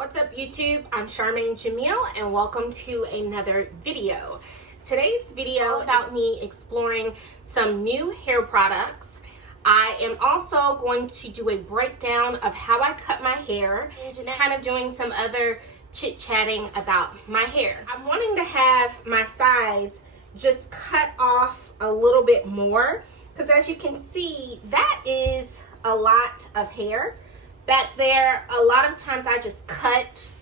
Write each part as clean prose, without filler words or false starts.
What's up YouTube? I'm Charmaine Jamil and welcome to another video. Today's video is about me exploring some new hair products. I am also going to do a breakdown of how I cut my hair and just kind of doing some other chit-chatting about my hair. I'm wanting to have my sides just cut off a little bit more because as you can see, that is a lot of hair. Back there, a lot of times I just cut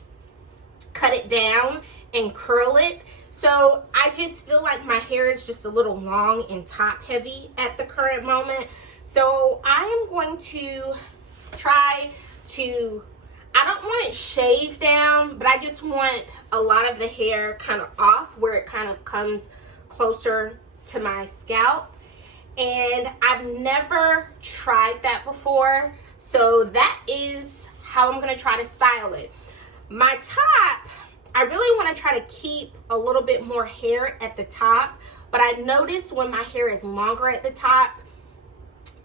it down and curl it. So I just feel like my hair is just a little long and top heavy at the current moment. So I am going to try to, I don't want it shaved down, but I just want a lot of the hair kind of off where it kind of comes closer to my scalp. And I've never tried that before. So that is how I'm going to try to style it. My top, I really want to try to keep a little bit more hair at the top, but I notice when my hair is longer at the top,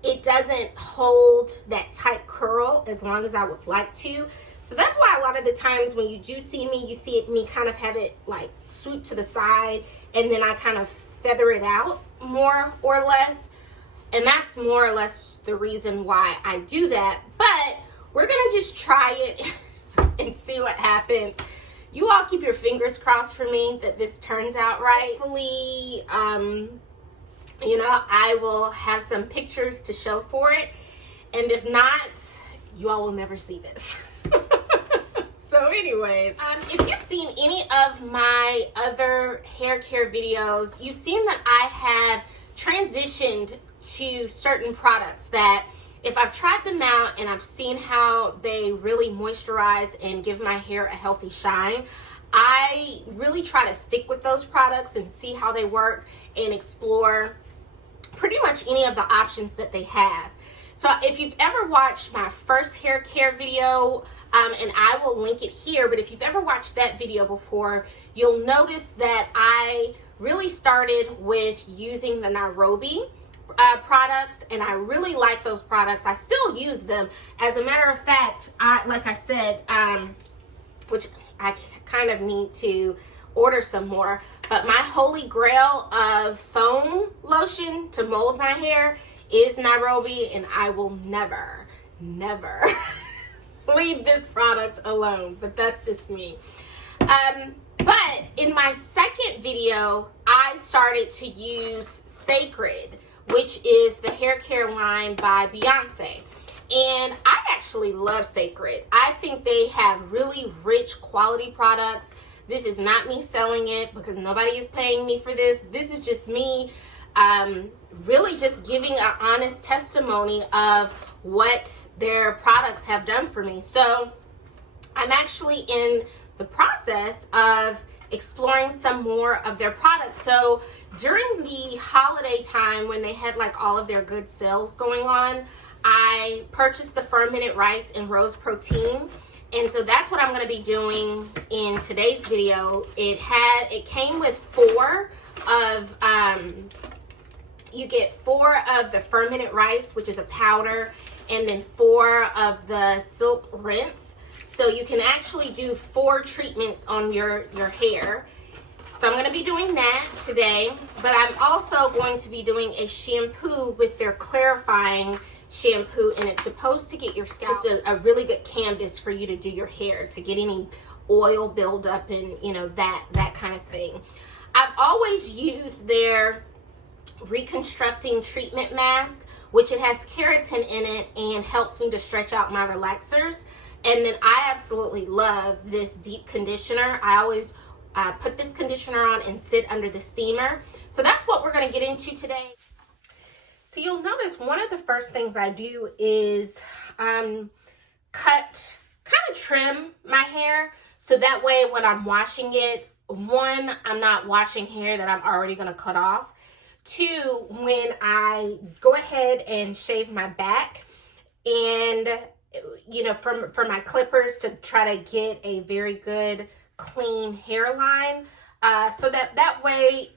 it doesn't hold that tight curl as long as I would like to. So that's why a lot of the times when you do see me, you see me kind of have it like swoop to the side and then I kind of feather it out more or less. And that's more or less the reason why I do that. But we're going to just try it and see what happens. You all keep your fingers crossed for me that this turns out right. Hopefully, you know, I will have some pictures to show for it. And if not, you all will never see this. So anyways, if you've seen any of my other hair care videos, you've seen that I have transitioned to certain products that if I've tried them out and I've seen how they really moisturize and give my hair a healthy shine, I really try to stick with those products and see how they work and explore pretty much any of the options that they have. So if you've ever watched my first hair care video, and I will link it here, but if you've ever watched that video before, you'll notice that I really started with using the Nairobi products, and I really like those products. I still use them. As a matter of fact, like I said, which I kind of need to order some more, but my holy grail of foam lotion to mold my hair is Nairobi, and I will never leave this product alone, but that's just me. But in my second video, I started to use Sacred, which is the hair care line by Beyonce. And I actually love Sacred. I think they have really rich quality products. This is not me selling it because nobody is paying me for this. This is just me really just giving an honest testimony of what their products have done for me. So I'm actually in the process of exploring some more of their products. So during the holiday time when they had like all of their good sales going on, I purchased the fermented rice and rose protein. And so that's what I'm going to be doing in today's video. It came with you get 4 of the fermented rice, which is a powder, and then 4 of the silk rinse. So you can actually do 4 treatments on your hair. So I'm going to be doing that today, but I'm also going to be doing a shampoo with their clarifying shampoo, and it's supposed to get your scalp just a really good canvas for you to do your hair, to get any oil buildup and, you know, that kind of thing. I've always used their reconstructing treatment mask, which it has keratin in it and helps me to stretch out my relaxers. And then I absolutely love this deep conditioner. I always put this conditioner on and sit under the steamer. So that's what we're going to get into today. So you'll notice one of the first things I do is kind of trim my hair. So that way when I'm washing it, 1, I'm not washing hair that I'm already going to cut off. 2, when I go ahead and shave my back and, you know, for my clippers to try to get a very good clean hairline, so that way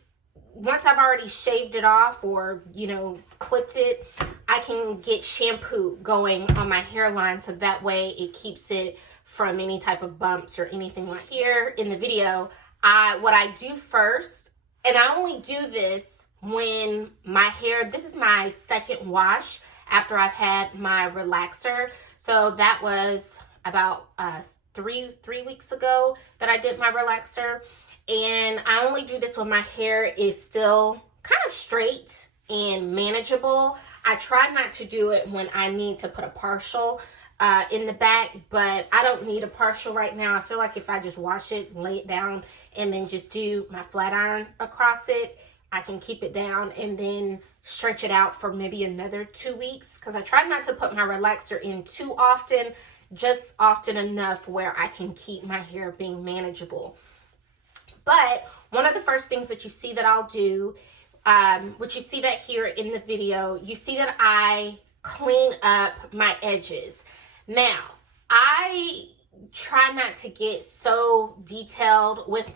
once I've already shaved it off or, you know, clipped it, I can get shampoo going on my hairline so that way it keeps it from any type of bumps or anything like here in the video. What I do first, and I only do this when my hair, this is my second wash after I've had my relaxer. So that was about three weeks ago that I did my relaxer. And I only do this when my hair is still kind of straight and manageable. I try not to do it when I need to put a partial in the back, but I don't need a partial right now. I feel like if I just wash it, lay it down, and then just do my flat iron across it, I can keep it down and then stretch it out for maybe another 2 weeks, because I try not to put my relaxer in too often, just often enough where I can keep my hair being manageable. But one of the first things that you see that I'll do, which you see that here in the video, you see that I clean up my edges. Now, I try not to get so detailed with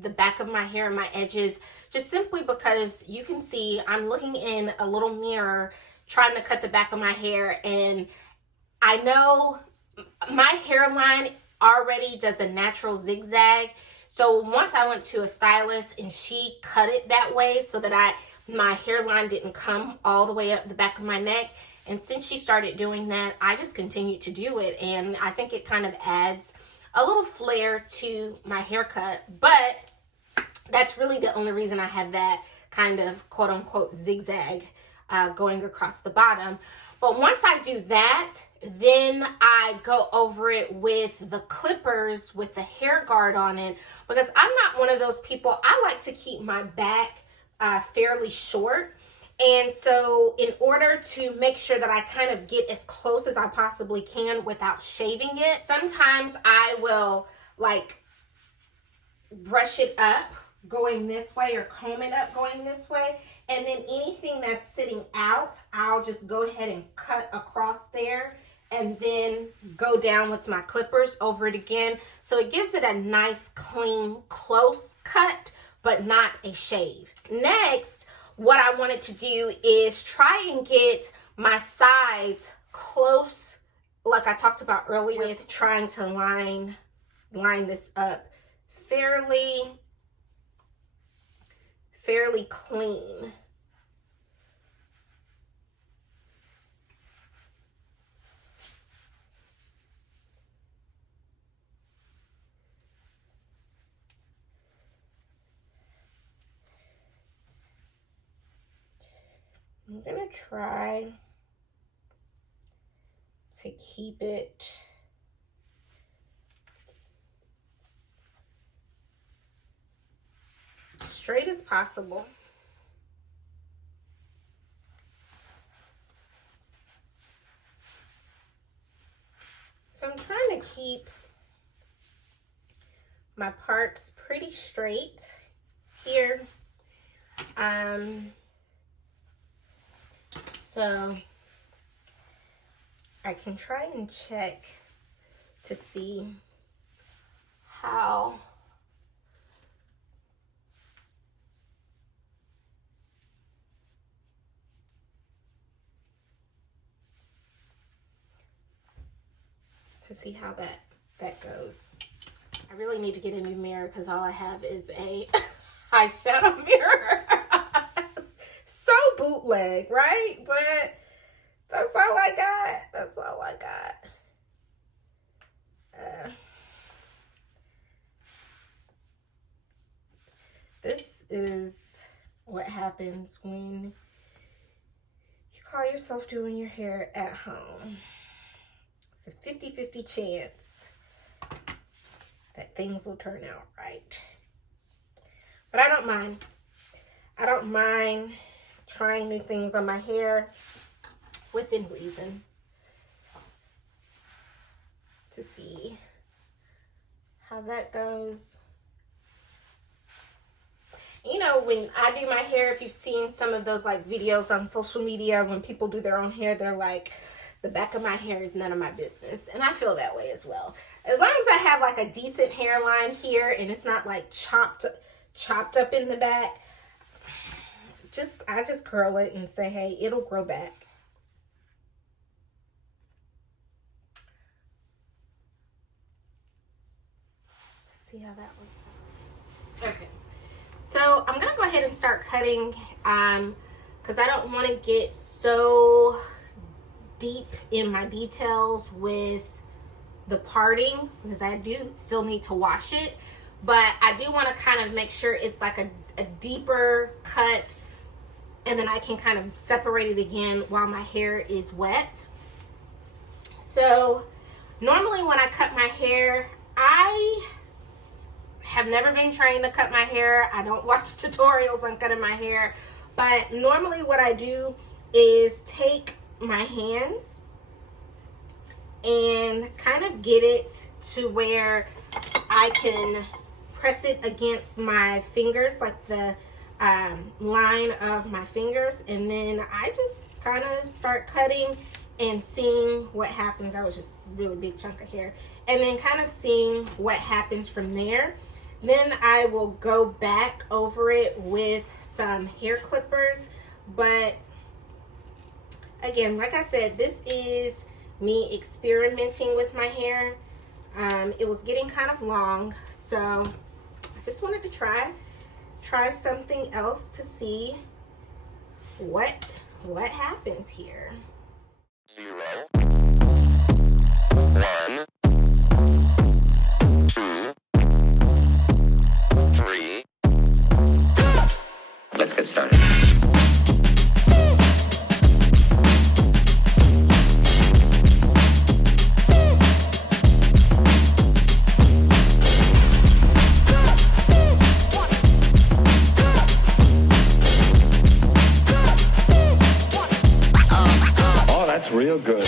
the back of my hair and my edges, just simply because you can see I'm looking in a little mirror trying to cut the back of my hair, and I know my hairline already does a natural zigzag. So once I went to a stylist and she cut it that way so that my hairline didn't come all the way up the back of my neck. And since she started doing that, I just continued to do it. And I think it kind of adds a little flair to my haircut. But that's really the only reason I have that kind of quote unquote zigzag going across the bottom. But once I do that, then I go over it with the clippers with the hair guard on it, because I'm not one of those people. I like to keep my back fairly short. And so in order to make sure that I kind of get as close as I possibly can without shaving it, sometimes I will like brush it up going this way or comb it up going this way. And then anything that's sitting out, I'll just go ahead and cut across there and then go down with my clippers over it again. So it gives it a nice, clean, close cut, but not a shave. Next, what I wanted to do is try and get my sides close, like I talked about earlier, with trying to line this up fairly clean. I'm gonna try to keep it straight as possible. So I'm trying to keep my parts pretty straight here. So I can try and check to see how that goes. I really need to get a new mirror because all I have is a eyeshadow mirror. So bootleg, right? But that's all I got. That's all I got. This is what happens when you call yourself doing your hair at home. It's a 50-50 chance that things will turn out right. But I don't mind. I don't mind trying new things on my hair within reason to see how that goes. You know, when I do my hair, if you've seen some of those like videos on social media, when people do their own hair, they're like, the back of my hair is none of my business. And I feel that way as well. As long as I have like a decent hairline here and it's not like chopped up in the back, I just curl it and say, hey, it'll grow back. see how that looks out. Okay, so I'm gonna go ahead and start cutting because I don't want to get so deep in my details with the parting, because I do still need to wash it, but I do want to kind of make sure it's like a deeper cut, and then I can kind of separate it again while my hair is wet. So normally when I cut my hair, I have never been trained to cut my hair. I don't watch tutorials on cutting my hair, but normally what I do is take my hands and kind of get it to where I can press it against my fingers, like the line of my fingers, and then I just kind of start cutting and seeing what happens. That was just a really big chunk of hair, and then kind of seeing what happens from there. Then I will go back over it with some hair clippers. But again, like I said, this is me experimenting with my hair. It was getting kind of long, so I just wanted to try something else to see what happens here. 0, 1, 2, 3. Let's get started. Oh, that's real good.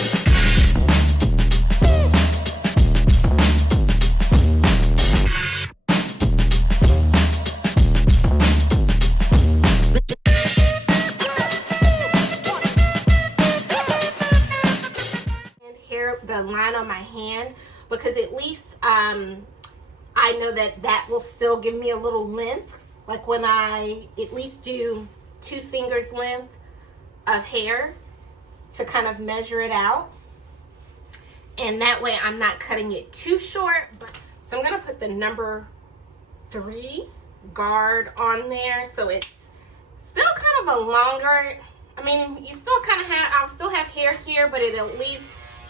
Hair, the line on my hand, because at least I know that will still give me a little length, like when I at least do 2 fingers length of hair to kind of measure it out, and that way I'm not cutting it too short. So I'm gonna put the number 3 guard on there, so it's still kind of a longer, I mean, you still kind of have, I'll still have hair here, but it'll at least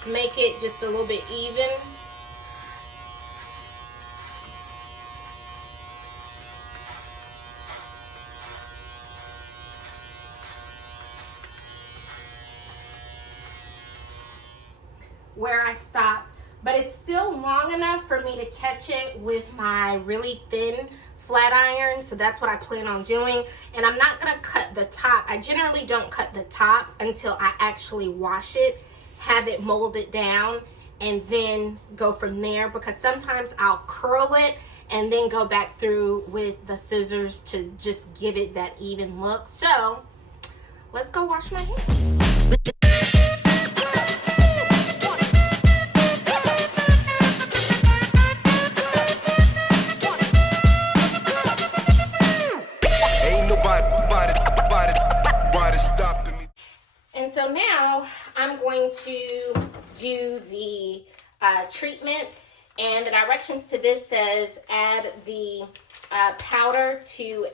make it just a little bit even. Where I stop, but it's still long enough for me to catch it with my really thin flat iron, so that's what I plan on doing. And I'm not gonna cut the top. I generally don't cut the top until I actually wash it, have it molded down, and then go from there, because sometimes I'll curl it and then go back through with the scissors to just give it that even look. So let's go wash my hair. And so now I'm going to do the treatment, and the directions to this says add the powder to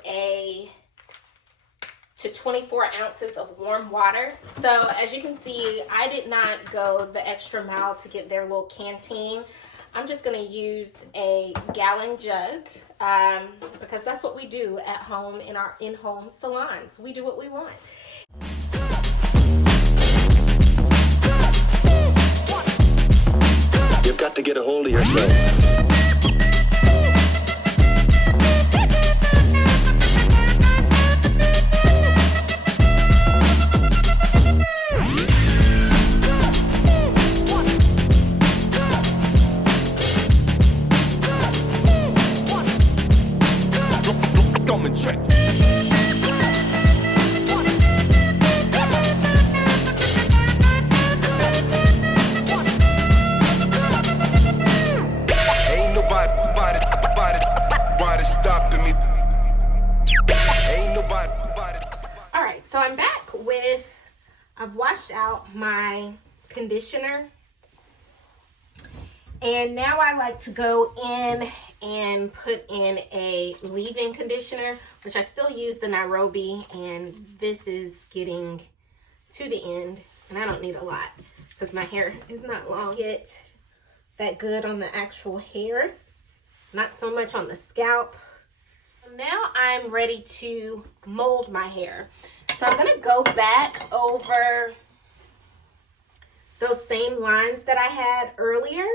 24 ounces of warm water. So as you can see, I did not go the extra mile to get their little canteen. I'm just going to use a gallon jug because that's what we do at home in our in-home salons. We do what we want. You've got to get a hold of yourself. Alright, so I'm back with, I've washed out my conditioner, And now I like to go in and put in a leave-in conditioner, which I still use the Nairobi, and this is getting to the end, and I don't need a lot because my hair is not long. Get that good on the actual hair, not so much on the scalp. Now I'm ready to mold my hair. So I'm gonna go back over those same lines that I had earlier,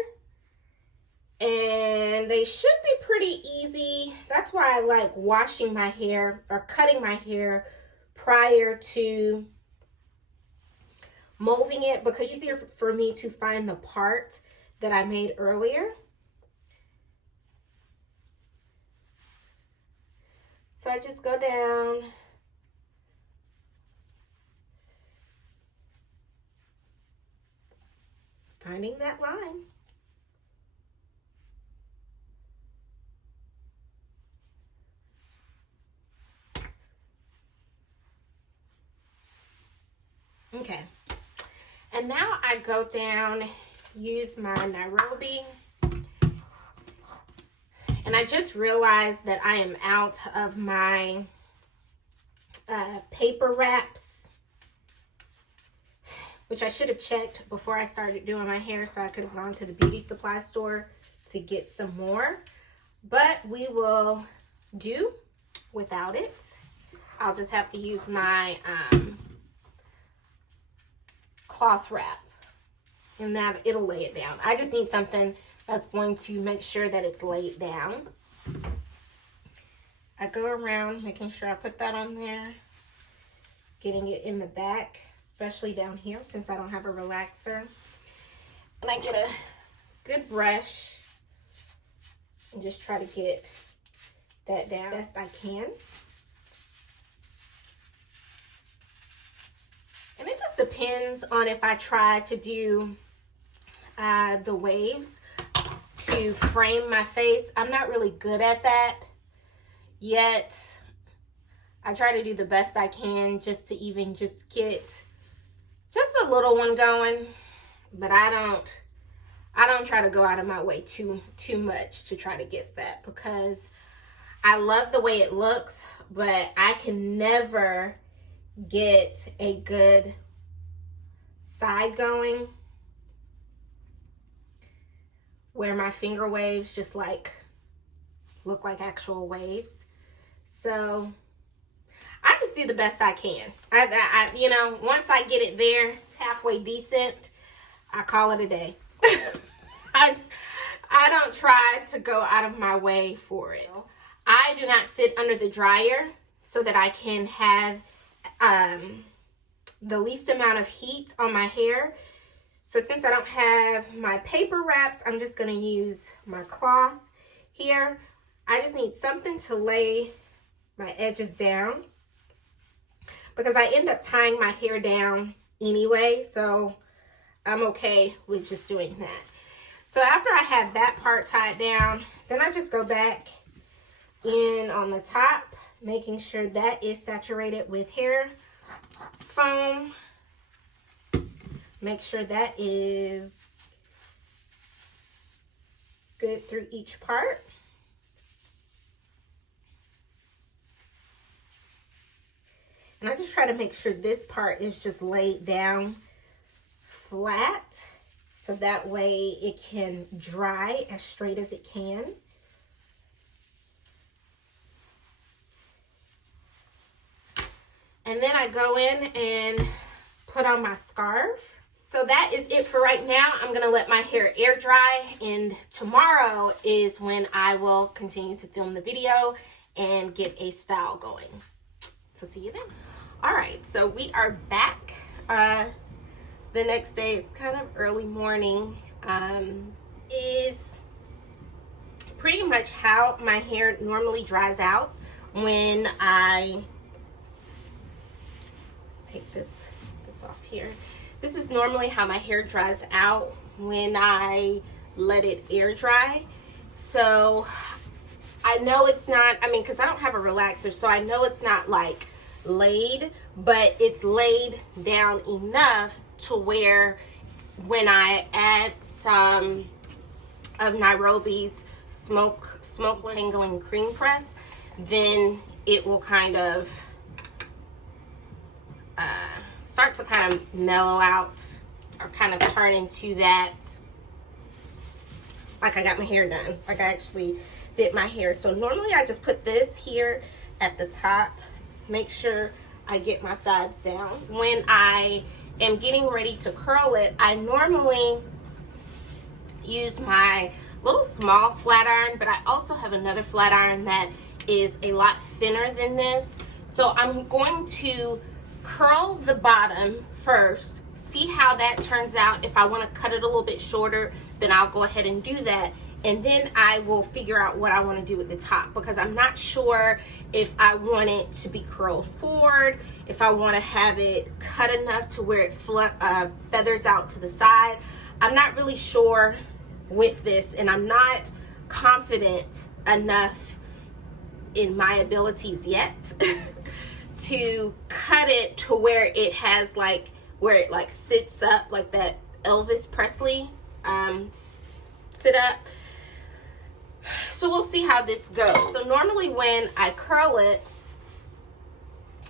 and they should be pretty easy. That's why I like washing my hair or cutting my hair prior to molding it, because it's easier for me to find the part that I made earlier. So I just go down, finding that line. Okay, and now I go down, use my Nairobi, and I just realized that I am out of my paper wraps, which I should have checked before I started doing my hair, so I could have gone to the beauty supply store to get some more, but we will do without it. I'll just have to use my cloth wrap, and that it'll lay it down. I just need something that's going to make sure that it's laid down. I go around making sure I put that on there, getting it in the back, especially down here since I don't have a relaxer. And I get a good brush and just try to get that down best I can. And it just depends on if I try to do the waves to frame my face. I'm not really good at that yet. I try to do the best I can just to even just get just a little one going, but I don't try to go out of my way too much to try to get that, because I love the way it looks, but I can never get a good side going where my finger waves just like look like actual waves. So I just do the best I can. I you know, once I get it there halfway decent, I call it a day. I don't try to go out of my way for it. I do not sit under the dryer so that I can have the least amount of heat on my hair. So since I don't have my paper wraps, I'm just going to use my cloth here. I just need something to lay my edges down, because I end up tying my hair down anyway, so I'm okay with just doing that. So after I have that part tied down, then I just go back in on the top, making sure that is saturated with hair foam. Make sure that is good through each part. And I just try to make sure this part is just laid down flat, so that way it can dry as straight as it can. And then I go in and put on my scarf. So that is it for right now. I'm gonna let my hair air dry, and tomorrow is when I will continue to film the video and get a style going. So see you then. All right, so we are back the next day. It's kind of early morning. Is pretty much how my hair normally dries out when I take this off here. This is normally how my hair dries out when I let it air dry. So I know it's not, I mean, because I don't have a relaxer, so I know it's not like laid, but it's laid down enough to where when I add some of Nairobi's smoke tangling cream press, then it will kind of start to kind of mellow out or kind of turn into that, like I got my hair done, like I actually did my hair. So normally I just put this here at the top, make sure I get my sides down. When I am getting ready to curl it, I normally use my little small flat iron, but I also have another flat iron that is a lot thinner than this. So I'm going to curl the bottom first, see how that turns out. If I want to cut it a little bit shorter, then I'll go ahead and do that, and then I will figure out what I want to do with the top, because I'm not sure if I want it to be curled forward, if I want to have it cut enough to where it feathers out to the side. I'm not really sure with this, and I'm not confident enough in my abilities yet to cut it to where it has like, where it like sits up like that Elvis Presley sit up. So we'll see how this goes. So normally when I curl it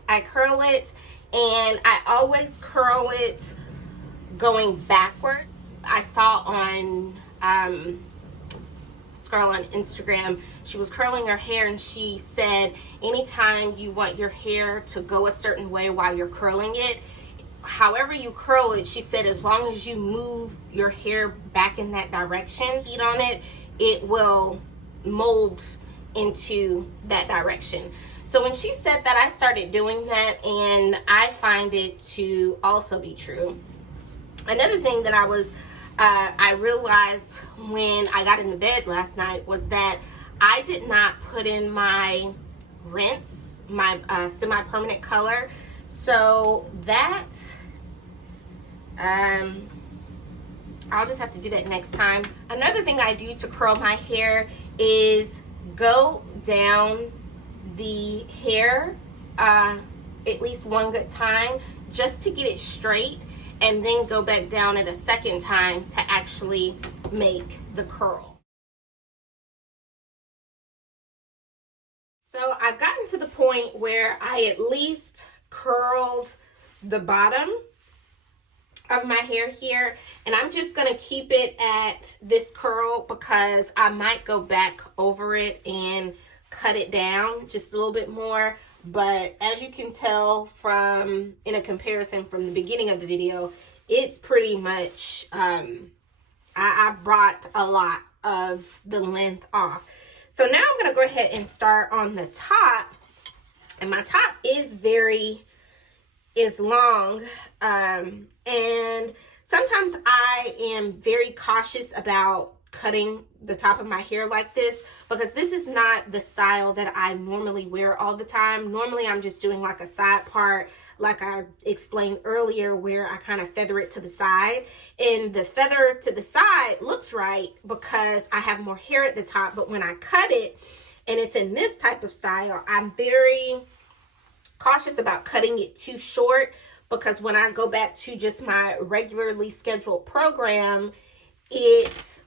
and I always curl it going backward. I saw on this girl on Instagram, she was curling her hair, and she said anytime you want your hair to go a certain way while you're curling it, however you curl it, she said as long as you move your hair back in that direction, heat on it, it will mold into that direction. So when she said that, I started doing that, and I find it to also be true. Another thing that I realized when I got into bed last night was that I did not put in my rinse, my semi-permanent color. So that, I'll just have to do that next time. Another thing I do to curl my hair is go down the hair at least one good time just to get it straight, and then go back down it a second time to actually make the curl. So I've gotten to the point where I at least curled the bottom of my hair here, and I'm just gonna keep it at this curl because I might go back over it and cut it down just a little bit more. But as you can tell from, in a comparison from the beginning of the video, it's pretty much, I brought a lot of the length off. So now I'm going to go ahead and start on the top. And my top is long. And sometimes I am very cautious about cutting the top of my hair like this, because this is not the style that I normally wear all the time. Normally I'm just doing like a side part, like I explained earlier, where I kind of feather it to the side, and the feather to the side looks right because I have more hair at the top. But when I cut it and it's in this type of style, I'm very cautious about cutting it too short, because when I go back to just my regularly scheduled program, it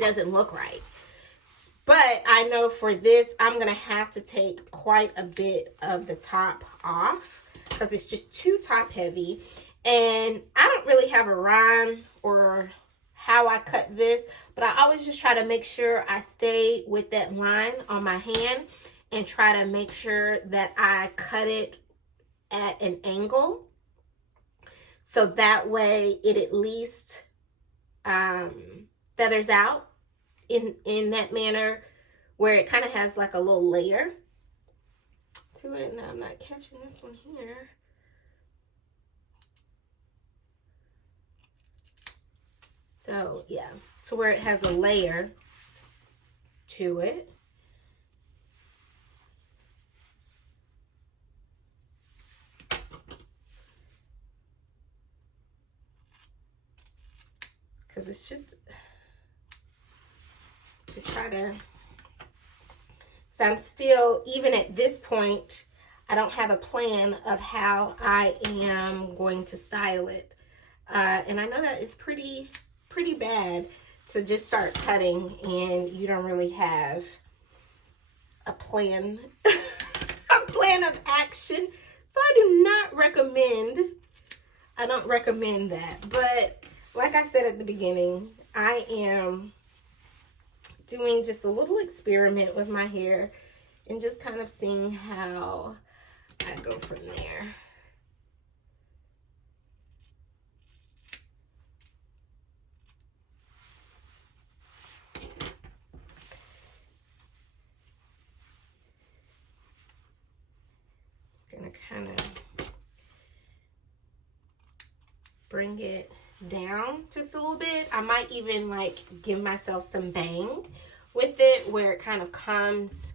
doesn't look right. But I know for this, I'm gonna have to take quite a bit of the top off because it's just too top heavy. And I don't really have a rhyme or how I cut this, but I always just try to make sure I stay with that line on my hand and try to make sure that I cut it at an angle. So that way it at least feathers out in that manner where it kind of has like a little layer to it. Now I'm not catching this one here. So yeah, to where it has a layer to it. Because it's just to try to, so I'm still, even at this point, I don't have a plan of how I am going to style it. And I know that is pretty pretty bad to just start cutting and you don't really have a plan, a plan of action. So I do not recommend, I don't recommend that. But like I said at the beginning, I am doing just a little experiment with my hair and just kind of seeing how I go from there. Gonna kind of bring it down just a little bit. I might even like give myself some bang with it where it kind of comes,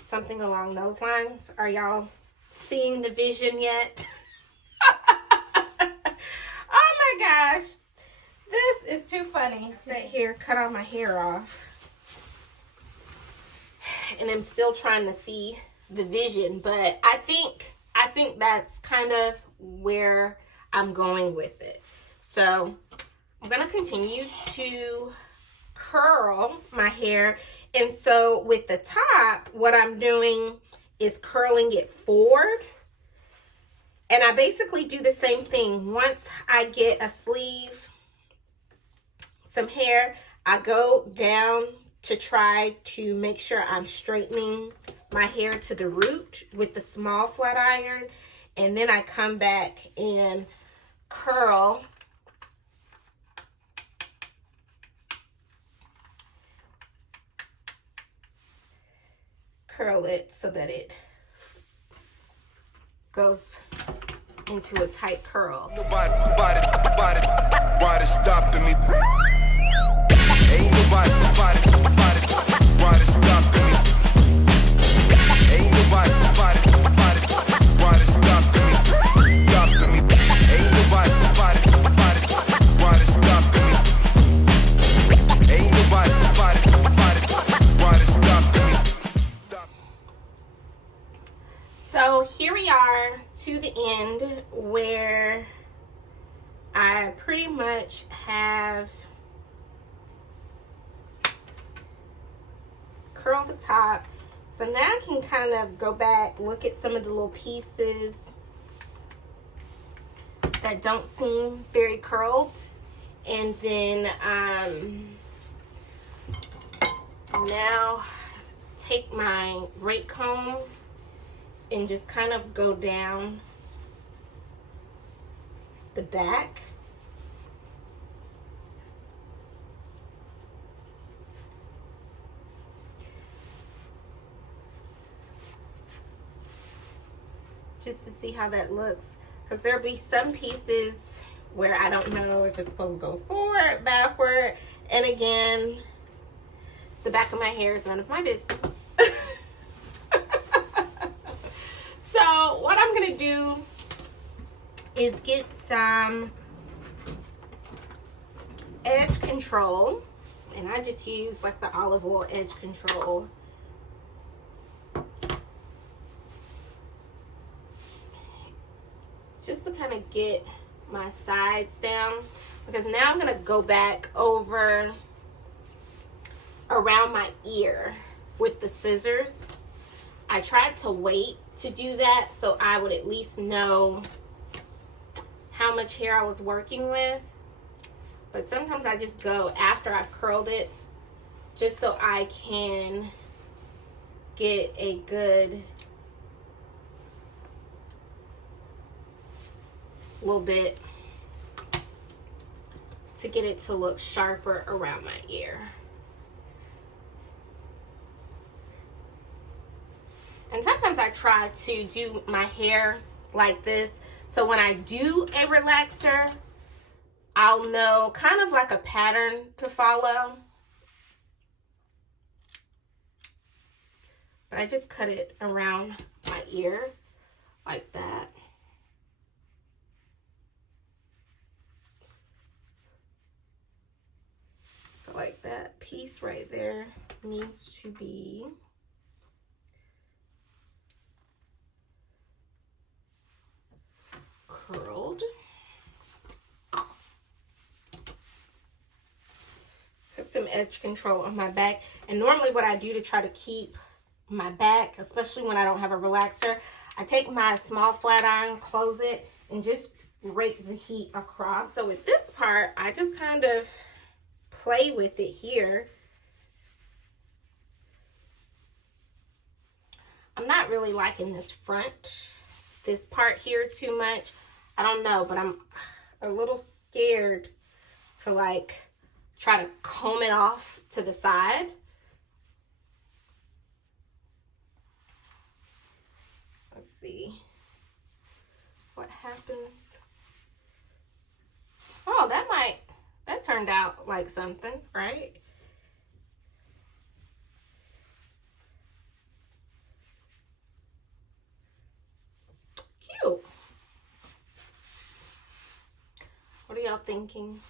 something along those lines. Are y'all seeing the vision yet? Oh my gosh, this is too funny. Sit here, cut all my hair off, and I'm still trying to see the vision, but I think that's kind of where I'm going with it. So I'm gonna continue to curl my hair, and so with the top, what I'm doing is curling it forward, and I basically do the same thing. Once I get a sleeve, some hair, I go down to try to make sure I'm straightening my hair to the root with the small flat iron, and then I come back and curl it so that it goes into a tight curl. Nobody stopping me. Ain't nobody stopping me. Ain't nobody stopping me. Stopping me. Ain't nobody stopping me. Ain't nobody stopping me. So here we are to the end where I pretty much have curled the top. So now I can kind of go back, look at some of the little pieces that don't seem very curled, and then now take my rake comb and just kind of go down the back. Just to see how that looks, because there'll be some pieces where I don't know if it's supposed to go forward, backward, and again, the back of my hair is none of my business. So what I'm gonna do is get some edge control, and I just use like the olive oil edge control. Just to kind of get my sides down, because now I'm gonna go back over around my ear with the scissors. I tried to wait to do that so I would at least know how much hair I was working with, but sometimes I just go after I've curled it just so I can get a good little bit to get it to look sharper around my ear. And sometimes I try to do my hair like this, so when I do a relaxer, I'll know kind of like a pattern to follow. But I just cut it around my ear like that. So like that piece right there needs to be curled. put some edge control on my back. And normally what I do to try to keep my back, especially when I don't have a relaxer, I take my small flat iron, close it, and just rake the heat across. So with this part, I just kind of play with it here. I'm not really liking this part here too much. I don't know, but I'm a little scared to like try to comb it off to the side. Let's see what happens. Oh, that turned out like something, right? Cute. What are y'all thinking?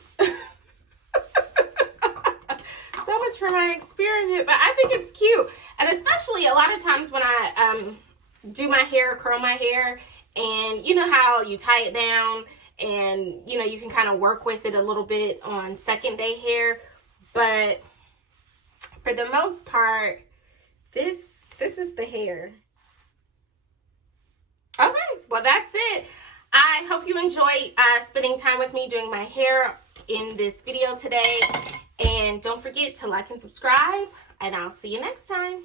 So much for my experiment, but I think it's cute. And especially a lot of times when I do my hair, curl my hair, and you know how you tie it down and you know you can kind of work with it a little bit on second day hair, but for the most part, this is the hair. Okay, well that's it. I hope you enjoyed spending time with me doing my hair in this video today. And don't forget to like and subscribe, and I'll see you next time.